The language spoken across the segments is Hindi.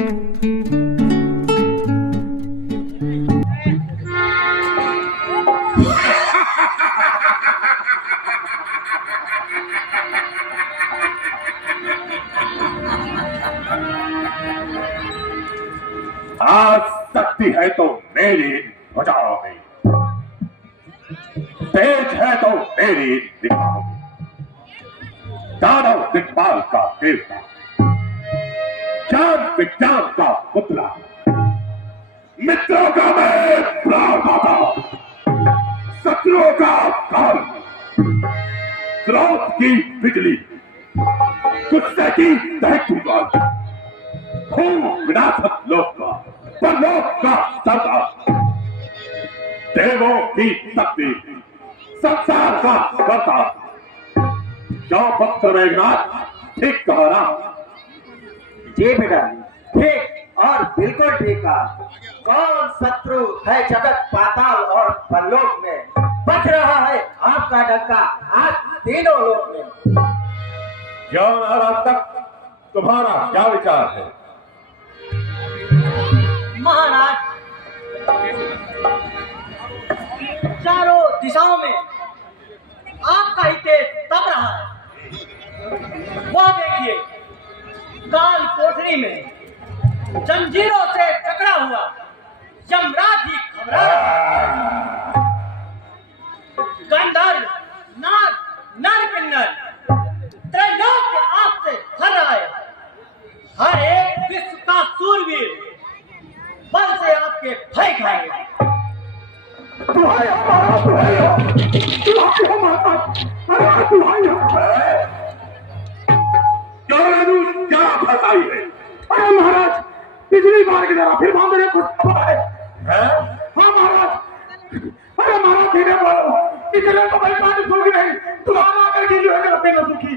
आज शक्ति है तो मेरी भुजाओं में, तेज है तो मेरी दिखाओं में। दानव दिग्पाल का देवता, ज्ञान विज्ञान का पुतला, मित्रों का मैं प्राणदाता, शत्रुओं का काल, क्रोध की बिजली, गुस्से की दहकती खून विनाशक लोक का, परलोक का सरदार, देवों की शक्ति, संसार का कर्ता। क्यों पुत्र मेघनाथ, ठीक कहा ना? जी बेटा, ठीक और बिल्कुल ठीक कहा। कौन शत्रु है जगत पाताल और परलोक में, बच रहा है आपका डंका आज तीनों लोक में। क्यों महाराज, तक तुम्हारा क्या विचार है? महाराज, चारों दिशाओं में आपका ही तेज तप रहा है। वह देखिए, काल कोठरी में जंजीरों से टकरा हुआ यमराज ही घबरा रहा। गंधर्व, नाग, नर किन्नर त्रैलोक आपसे हर रहा है। हर एक विश्व का सूरवीर बल से आपके भय खाएगा। क्या फसाई है? अरे महाराज, पिछली बार की तरह फिर बांधने को है। हाँ महाराज, अरे महाराज धीरे बोलो, इतने तो भाई पानी सूख नहीं, तुम्हारा आकर की जो है लपे न सूखी।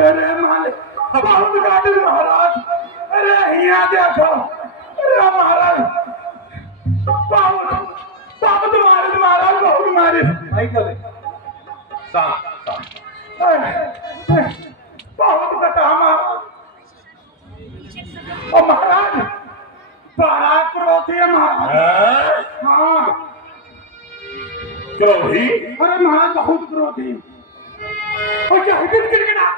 अरे मालिक, बहुत गाड़ी महाराज, अरे यहाँ देखो, अरे महाराज बहुत बहुत मारे महाराज, बहुत मारे भाई कले बहुत बता महाराज। और महाराज बड़ा क्रोधी है महाराज। हाँ क्रोधी? अरे महाराज बहुत क्रोधी, और क्या गिड़गिड़ा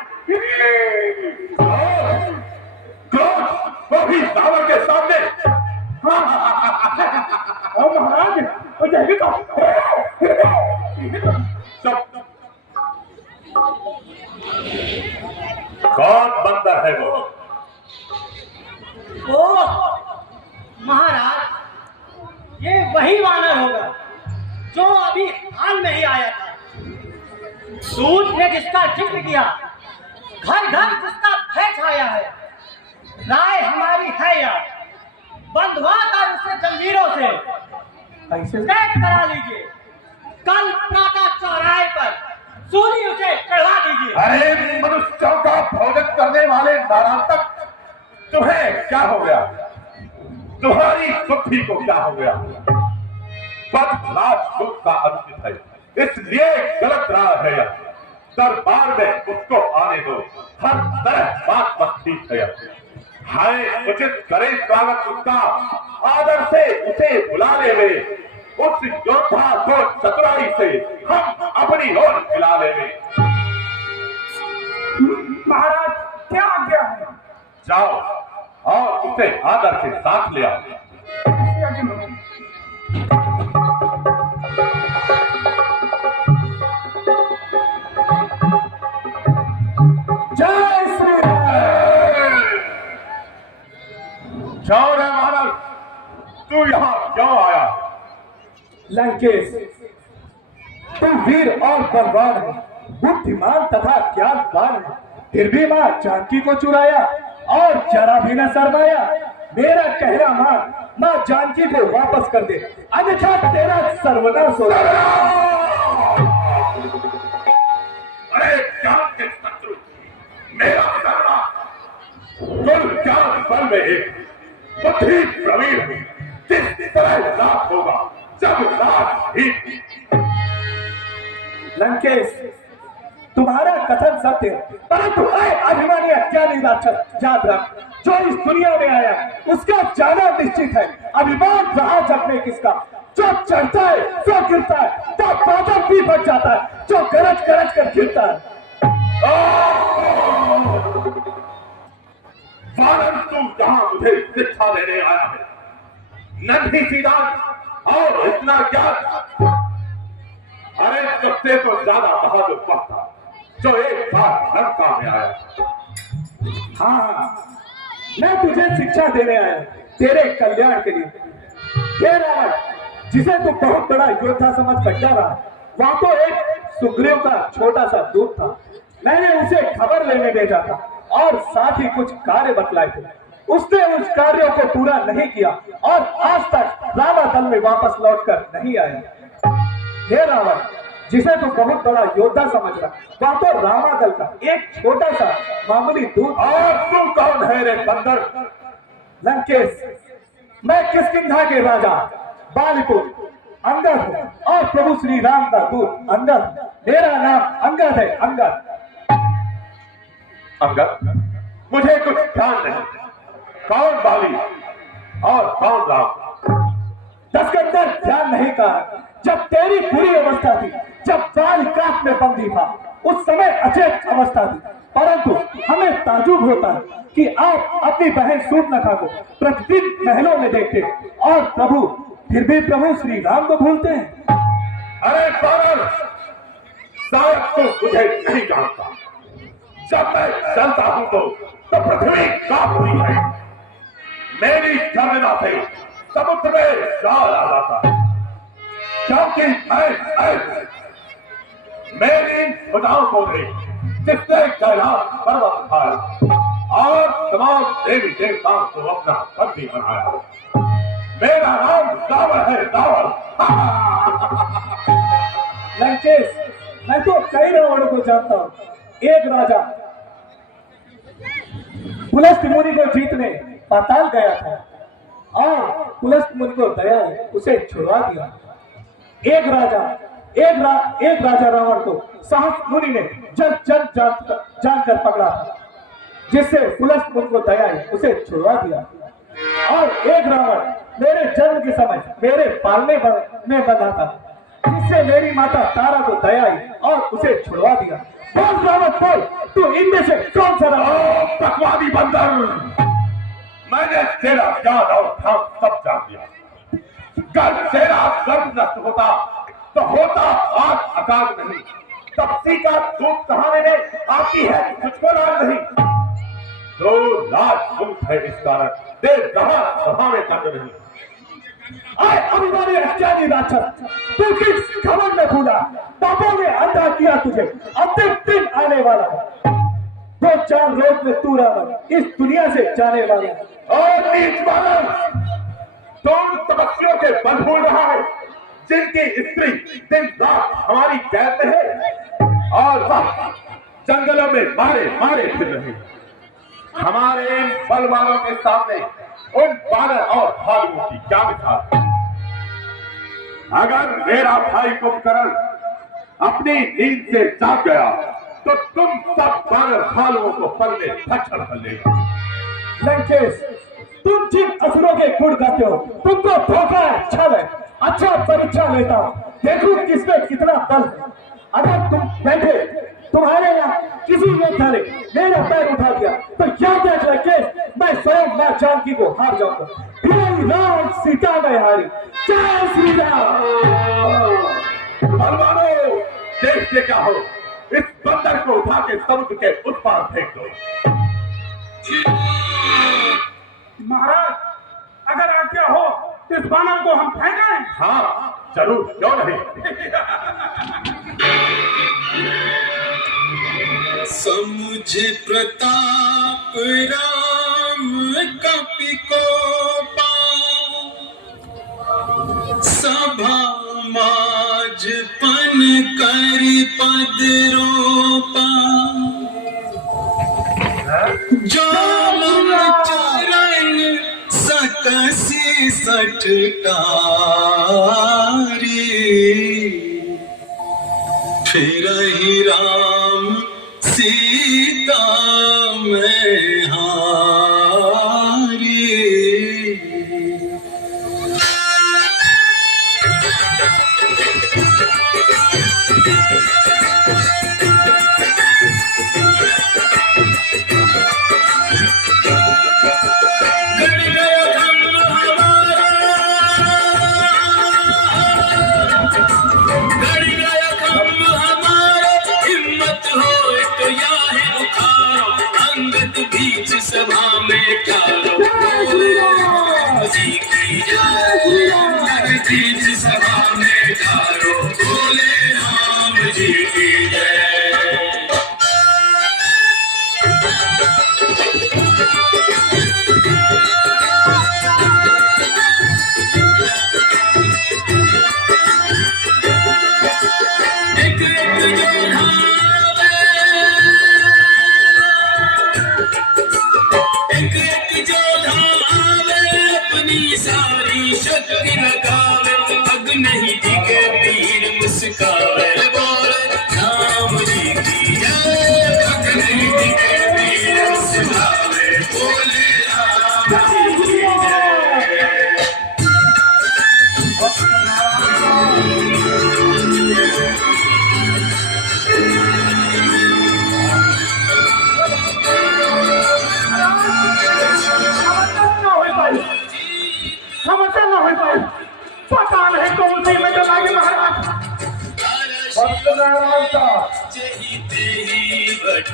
क्रोध वो भी दावर के सामने। और महाराज और जाएगी तो कौन बंदर है वो? ओह महाराज, ये वही वानर होगा जो अभी हाल में ही आया था। दूत ने जिसका जिक्र किया, घर घर जिसका भय छाया है। राय हमारी है यार, बंधवा कर उसे जंजीरों से ऐसे कैद करा लीजिए। कल प्रातः चौराहे पर सूली उसे चढ़वा दीजिए। अरे मनुष्यों का भोजन करने वाले नारायण, तुम्हें क्या हो गया? तुम्हारी बुद्धि को क्या हो गया? बदलाव दुख का अनुचित है, इसलिए गलत रहा है। दरबार में उसको आने दो, हर तरह बात ठीक है। हाय उचित करे स्वागत उसका, आदर से उसे बुलाने में, उस योद्धा को चतुराई से हम अपनी ओर खिला लेंगे। महाराज क्या आज्ञा है? जाओ और उसे आदर से साथ ले आओ। जय श्री राम। जाओ रे महाराज, तू यहाँ क्यों आया? लंकेश, तू वीर और बलवान है, बुद्धिमान तथा ज्ञानवान है, फिर भी मां जानकी को चुराया और जरा भी न शर्माया। मेरा कहना मान, मां जानकी को वापस कर दे, अन्यथा तेरा सर्वनाश होगा। अरे ज्ञान के शत्रु, मेरा करना तुम ज्ञान बल में बुद्धि प्रवीण, जिस तरह लाभ होगा जब लाभ ही। लंकेश, तुम्हारा कथन सत्य है, परंतु अभिमानी अज्ञानी राक्षस याद रख, जो इस दुनिया में आया उसका जाना निश्चित है। अभिमान रहा जब में किसका, जो चढ़ता है जो गिरता है, तो बादल भी बच जाता है, जो गरज गरज कर गिरता है। वानर तू जहां मुझे शिक्षा देने आया है, नन्ही सी दाढ़ और इतना क्या, अरे तुझसे तो ज्यादा बहादुर था जो एक बार लंका में आया। हाँ, मैं तुझे शिक्षा देने आया तेरे कल्याण के लिए। हे रावण, जिसे तू बहुत बड़ा योद्धा समझ सकता रहा, वहां तो एक सुग्रीव का छोटा सा दूत था। मैंने उसे खबर लेने भेजा था और साथ ही कुछ कार्य बतलाए थे। उसने उस कार्यों को पूरा नहीं किया और आज तक रामादल में वापस लौटकर नहीं आया। हे रावण, जिसे तू बहुत बड़ा योद्धा समझ रहा, वहां तो रामादल का एक छोटा सा मामूली दूत। और तू कौन है रे बंदर? लंकेश, मैं किष्किंधा के राजा बालिपुर अंगद हूं और प्रभु श्री राम का दूत अंगद। मेरा नाम अंगद है, अंगद। अंगद, मुझे कुछ ध्यान नहीं, कौन बाली और कौन राम? दशकंदर ध्यान नहीं का, जब तेरी बुरी अवस्था थी, जब बाल काट में बंदी था, उस समय अचेत अवस्था थी, परंतु हमें ताजुब होता है कि आप अपनी बहन सूर्पनखा को प्रतिदिन महलों में देखते और प्रभु फिर भी प्रभु श्री राम को भूलते हैं। अरे बानर, शायद तू मुझे नहीं जानता। जब मैं चलता हूं तो पृथ्वी कांपती है, मेरी गर्जना से समुद्र में जाल आ जाता है, क्योंकि मेरी भुजाओं को देख जिसने कैलाश पर्वत उठाया और तमाम देवी देवताओं को अपना बंदी बनाया। मेरा नाम रावण है, रावण। लंकेश, मैं तो कई रावणों को जानता हूँ। एक राजा पुलस्त मुनि को जीतने पाताल गया था और पुलस्त मुनि को दया है उसे छुड़वा दिया। एक राजा रावण को साहस मुनि ने जानकर पकड़ा था, जिससे पुलस्त मुनि को दया है उसे छुड़वा दिया। और एक रावण मेरे जन्म के समय मेरे पालने में बंधा था, जिससे मेरी माता तारा को दया आई और उसे छुड़वा दिया। बोल रावण, बोल, तू इनमें से कौन सा रावण? बकवादी बंदर, मैंने तेरा ज्ञान और ध्यान सब जान लिया। अगर तेरा गर्भ नष्ट होता तो होता आज अकाल नहीं, तपसी का दूध कहाने में आती है, तुझको लाल नहीं। तो लाज मुक्त है, इस कारण देर कहा सभा में दंड नहीं। आए अभिमानी अत्याचारी राक्षस, तू किस खबर में भूला? पापों ने अंधा किया तुझे, अंतिम दिन आने वाला है। 2-4 रोज में तू रावण इस दुनिया से जाने वाला है। और नीच बालक, तुम तपस्वियों के बल भूल रहा है, जिनकी स्त्री दिन रात हमारी कैद में है और वह जंगलों में मारे मारे फिर रहे। हमारे इन बलवानों के सामने उन बानर और भालुओं की क्या मिसाल? अगर मेरा भाई कुंभकर्ण अपनी नींद से जाग गया तो तुम सब बानर भालुओं को पल में धक्का कर लेगा। लंकेश, तुम जिन असुरों के गुण गाते हो, तुमको धोखा है, छल है। अच्छा परीक्षा लेता हूं, देखो किसमें कितना बल है। अगर तुम बैठे तुम्हारे यहाँ किसी योद्धा ने मेरा पैर उठा दिया तो याद देख लंकेश, मैं स्वयं मां जानकी को हार जाऊंगा। फिर राम सीता में हारी। जय श्री राम। बलवानों, देखते क्या हो, इस बंदर को उठा के समुद्र के उस पार फेंक दो। महाराज, अगर आज्ञा हो तो इस बानर को हम फेंकें? हाँ जरूर, क्यों नहीं। समुझ प्रताप राम कपिकोपा, सभा माज पन करि पद रोपा, जो मम चरण सकसी सठकारी, फिर ही राम सीता में हारी। बीच सभा में जी की बीच सभा में ठारो बोले राम जी की जय। सारी शक्ति लगावे पग नहीं दिखे पीर मुस्कावे बोले राम जी की जय। पग नहीं दिखे पीर मुस्कावे बोले राम जी की पता नहीं कौन सी में चलाएंगे महाराज।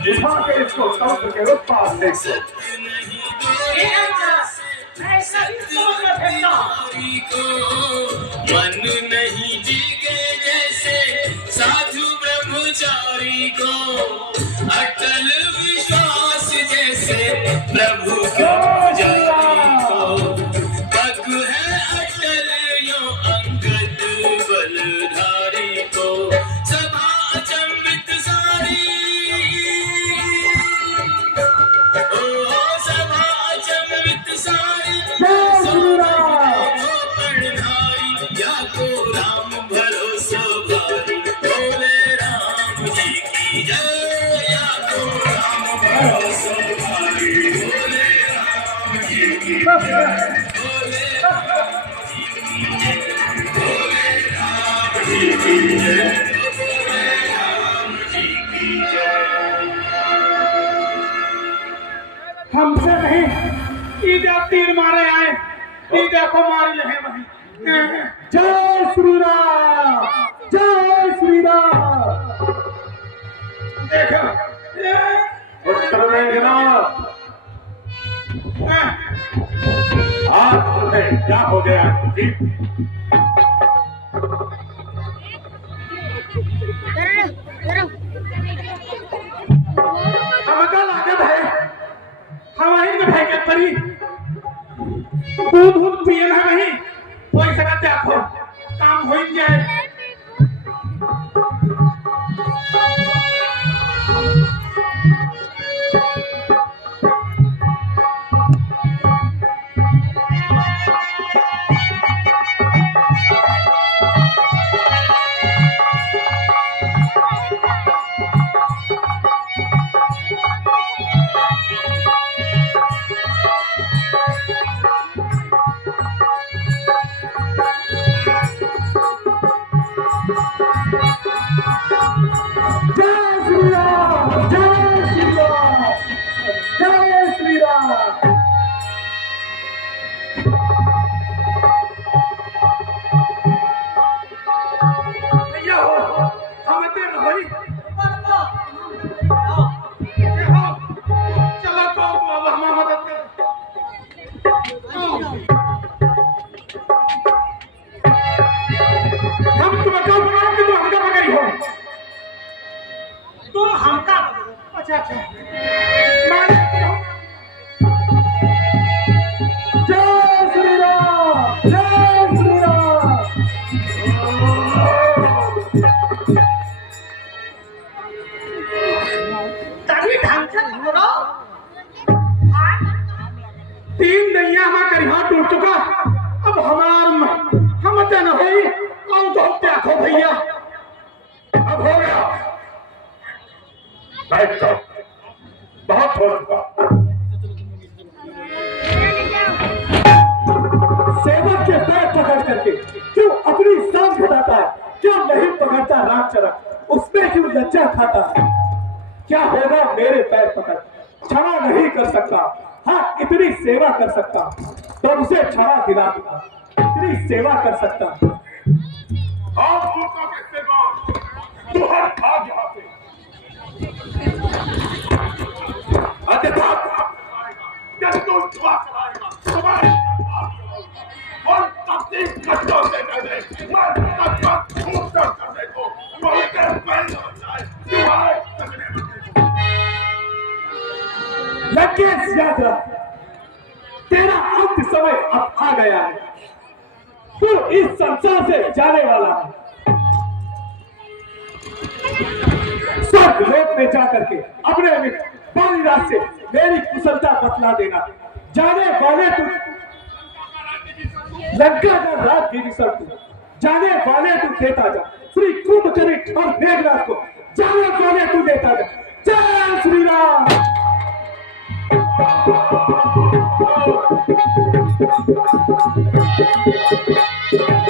उठा के इसको तंत्र के रूप पास देखो। मन नहीं जीगे जैसे साधु ब्रह्मचारी को, अटल विश्वास जैसे प्रभु के पुजारी को। पग है अटल यो अंगद बलधारी को, सभा अचंभित सारी। ओ सभा अचंभित सारी, या को राम भरोसा भारी बोले राम जी की जय। या को राम भरोसा भारी बोले राम जी की जय। बोले राम जी की जय। बोले राम जी की जय। बोले राम जी की जय। हमसे नहीं, ईदे तीर मारे आए, ईदे को मारी रहे वही। जय श्री राम, जय श्री राम। देखो पुत्र मेघनाथ, आज तुम्हें क्या हो गया? हम का लागत है हमारी में भाई के परी दूध दूध पिए ना नहीं कोई सका देखो काम हो जाए। तीन दैया हमारा करिहा टूट चुका, अब हम न होई तो देखो भैया अब हो गया। बैठ जाओ, बहुत हो चुका। सेवक के पैर पकड़ करके क्यों अपनी शान घटाता है? क्यों नहीं पकड़ता रामचरण? उसमें क्यों लज्जा खाता है? क्या होगा मेरे पैर पकड़? क्षमा नहीं कर सकता। हाँ, इतनी सेवा कर सकता तो उसे क्षमा दिला दूंगा। इतनी सेवा कर सकता। आप दूसरों के सेवा तू हर भाग यहाँ से, अन्यथा जब तू दुआ कराएगा तुम्हारे और तकलीफ कष्टों से कर दे, मन तक खूब कर दे तो बहुत पैर हो जाए तुम्हारे तकलीफ। लंकेश याद रख, तेरा अंत समय अब आ गया है। तू इस संसार से जाने वाला है। स्वर्ग लोक में जाकर के अपने मित्र बलिराज से मेरी कुशलता बतला देना। जाने वाले तू लंका का राज भी निसर तू, जाने वाले तू देता जा श्री कुंभकर्ण और मेघनाथ को, जाने वाले तू देता जा। जय श्री राम। Thank you.